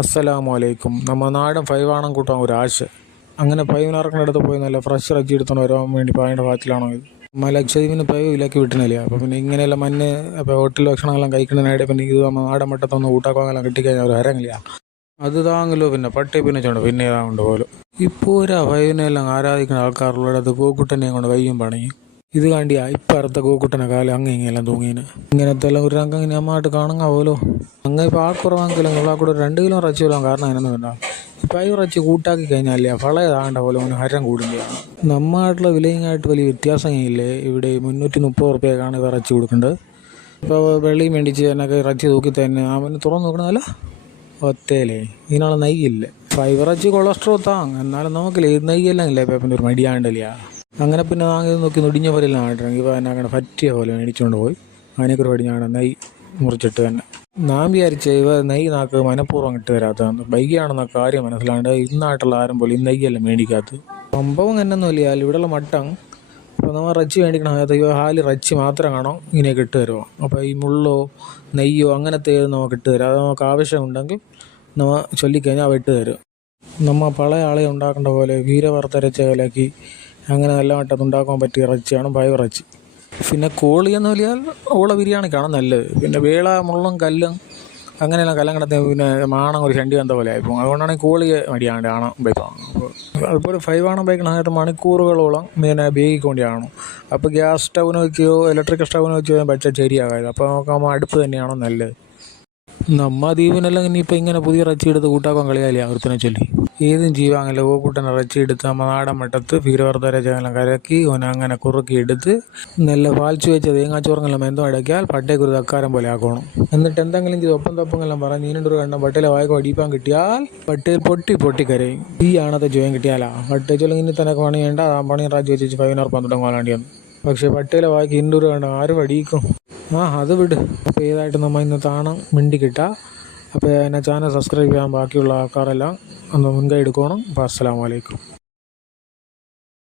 അസ്സലാമലൈക്കും. നമ്മൾ നാടൻ ഫൈവാണം കൂട്ടാൻ ഒരു ആശ. അങ്ങനെ ഫൈവിനിറക്കുന്ന അടുത്ത് പോയി നല്ല ഫ്രഷ് റജ്ജി എടുത്തോണ്ട് വരാൻ വേണ്ടി പായൻ്റെ ഭാഗത്തിലാണോ ഇത് നമ്മൾ ലക്ഷദ്വീപിന് ഫൈവ് വിലക്ക് വിട്ടണില്ല. അപ്പോൾ പിന്നെ ഇങ്ങനെയുള്ള മഞ്ഞ് അപ്പോൾ ഹോട്ടൽ ഭക്ഷണമെല്ലാം കഴിക്കുന്നതിനായിട്ട് പിന്നെ ഇത് നമ്മൾ നാടൻ മട്ടത്തൊന്ന് ഊട്ടാക്കുവാങ്ങെല്ലാം കിട്ടിക്കഴിഞ്ഞാൽ ഒരു ഹരങ്ങില്ല. അത് താങ്ങല്ലോ പിന്നെ പട്ടി പിന്നെ ചോണ്ട് പിന്നെ ഇതാകൊണ്ട് പോലും ഇപ്പോൾ ഒരു ഫൈവിനെല്ലാം ആരാധിക്കുന്ന ആൾക്കാരുള്ളിടത്ത് കോക്കുട്ടനെയും കൊണ്ട് കയ്യും പണിയും ഇത് കാണ്ടിയാ ഇപ്പം അടുത്ത കോക്കുട്ടനെ കാലം അങ്ങ് ഇങ്ങനെല്ലാം തൂങ്ങിന് ഇങ്ങനത്തെ എല്ലാം ഒരു രംഗം ഇങ്ങനെ അമ്മമായിട്ട് കാണുക പോലോ. അങ്ങ് ഇപ്പോൾ ആൾക്കുറവാണെങ്കിലും ഉള്ള കൂടെ 2 കിലോ ഇറച്ചി വരാൻ കാരണം അതിനൊന്നും വേണ്ട. ഇപ്പം ഇറച്ചി കൂട്ടാക്കി കഴിഞ്ഞാൽ പഴയ താണ്ട പോലെ ഒന്ന് ഹരം കൂടുകയാണ്. നമ്മുടെ നാട്ടിലെ വിലയുമായിട്ട് വലിയ വ്യത്യാസമില്ലേ. ഇവിടെ 330 റുപ്യക്കാണ് ഇറച്ചി കൊടുക്കേണ്ടത്. ഇപ്പോൾ വെള്ളിയും മേടിച്ച് എന്നൊക്കെ ഇറച്ചി തൂക്കി തന്നെ അവന് തുറന്ന് നോക്കണതല്ല ഒത്തേലേ ഇതിനുള്ള നെയ്യില്ല. ഇറച്ചി കൊളസ്ട്രോൾ താങ് എന്നാലും നമുക്കില്ല ഇത് നെയ്യെല്ലാം ഇല്ല. ഇപ്പം പിന്നെ ഒരു മടിയാണ്ടല്ല അങ്ങനെ പിന്നെ വാങ്ങി നോക്കി നുടിഞ്ഞ പോലെ എല്ലാം ആയിട്ടിറങ്ങി ഇപ്പോൾ എന്നെ അങ്ങനെ പറ്റിയ പോലെ മേടിച്ചുകൊണ്ട് പോയി അതിനെക്കുറി പടിഞ്ഞാണ് നെയ്യ് മുറിച്ചിട്ട് തന്നെ ഞാൻ വിചാരിച്ച ഇവ നെയ്യ് നാക്ക് മനഃപൂർവ്വം ഇട്ട് തരാത്തതാണ്. ബൈക്കാണെന്ന കാര്യം മനസ്സിലാണ്ട് ഇന്നായിട്ടുള്ള ആരും പോലെ ഈ നെയ്യെല്ലാം മേടിക്കാത്തത്. സംഭവം എന്നൊന്നുമില്ല ഇവിടെയുള്ള മട്ടൻ അപ്പോൾ നമ്മൾ ഇറച്ചി മേടിക്കണം ഇവ ഹാല് ഇറച്ചി മാത്രം കാണോ ഇങ്ങനെയൊക്കെ ഇട്ട് തരുമോ. അപ്പോൾ ഈ മുള്ളോ നെയ്യോ അങ്ങനത്തെ നമുക്ക് ഇട്ട് തരാം. അത് നമുക്ക് ആവശ്യമുണ്ടെങ്കിൽ നമ്മൾ ചൊല്ലിക്കഴിഞ്ഞാൽ അവ ഇട്ട് തരും. നമ്മൾ പഴയ ആളെ ഉണ്ടാക്കേണ്ട പോലെ വീരവറുത്തരച്ച വിലക്ക് അങ്ങനെ നല്ല മട്ടത്ത് ഉണ്ടാക്കാൻ പറ്റിയ ഇറച്ചിയാണ് ഇറച്ചി. പിന്നെ കോഴിയെന്ന് വലിയാൽ ഓള ബിരിയാണിക്കാണ് നല്ലത്. പിന്നെ വേള മുള്ളും കല്ലും അങ്ങനെയെല്ലാം കല്ലം കിടത്തി പിന്നെ മാണം ഒരു ചണ്ടി വന്ന പോലെ ആയിപ്പോൾ അതുകൊണ്ടാണ് ഈ കോഴിയെ മടിയാണ്ട് കാണാൻ ബൈക്കാണ്. അപ്പോൾ അതുപോലെ ഫൈവാണം ബൈക്കണം അങ്ങനത്തെ മണിക്കൂറുകളോളം പിന്നെ വേഗിക്കൊണ്ടിയാണ്. അപ്പോൾ ഗ്യാസ് സ്റ്റൗവിന് വെക്കുകയോ ഇലക്ട്രിക് സ്റ്റൗവിന് വെക്കുകയോ വെച്ചാൽ ശരിയാകാതെ. അപ്പോൾ നോക്കുമ്പോൾ അടുപ്പ് തന്നെയാണോ നല്ലത്. നമ്മ ദ്വീപിനെല്ലാം ഇനിയിപ്പോൾ ഇങ്ങനെ പുതിയ ഇറച്ചി എടുത്ത് കൂട്ടാക്കാൻ കളിയാലേ ഒരുത്തിനെ ചൊല്ലി ഏതും ജീവാങ്ങല്ല ഓക്കൂട്ടൻ ഇറച്ചി എടുത്ത് നമ്മൾ നാടൻ മട്ടത്ത് വീരവർദ്ധരച്ചെല്ലാം കലക്കി അങ്ങനെ കുറുക്കി എടുത്ത് നല്ല പാൽച്ചു വെച്ച തേങ്ങാച്ചോറെല്ലാം എന്തോ അടയ്ക്കാൽ പട്ടേക്കൊരു തക്കാരം പോലെ ആക്കണം. എന്നിട്ട് എന്തെങ്കിലും ചെയ്ത് ഒപ്പം തപ്പങ്ങളെല്ലാം പറഞ്ഞ് നീണ്ടൊരു കണ്ട പട്ടയിലെ വായ്ക്കോ അടിപ്പാൻ കിട്ടിയാൽ പട്ടയിൽ പൊട്ടിക്കരയും. ഈ ആണത്തെ ജോയം കിട്ടിയാലാ പട്ടേ ചൊല്ലെങ്കിൽ ഇനി തന്നെ പണി വേണ്ട ആ പണി റാജി വെച്ച് 5 ഉറപ്പാൻ തുടങ്ങാൻ വന്നു. പക്ഷേ പട്ടയിലെ വായ്ക്ക് ഇണ്ടൂറ് കണ്ട ആരും അടിയിക്കും. അത് വിട്. അപ്പോൾ ഏതായിട്ട് നമ്മൾ ഇന്ന് താണം മിണ്ടി കിട്ടുക. അപ്പോൾ എന്നെ ചാനൽ സബ്സ്ക്രൈബ് ചെയ്യാൻ ബാക്കിയുള്ള ആൾക്കാരെല്ലാം ഒന്ന് മുൻകൈ എടുക്കണം. അപ്പോൾ അസ്സലാമു അലൈക്കും.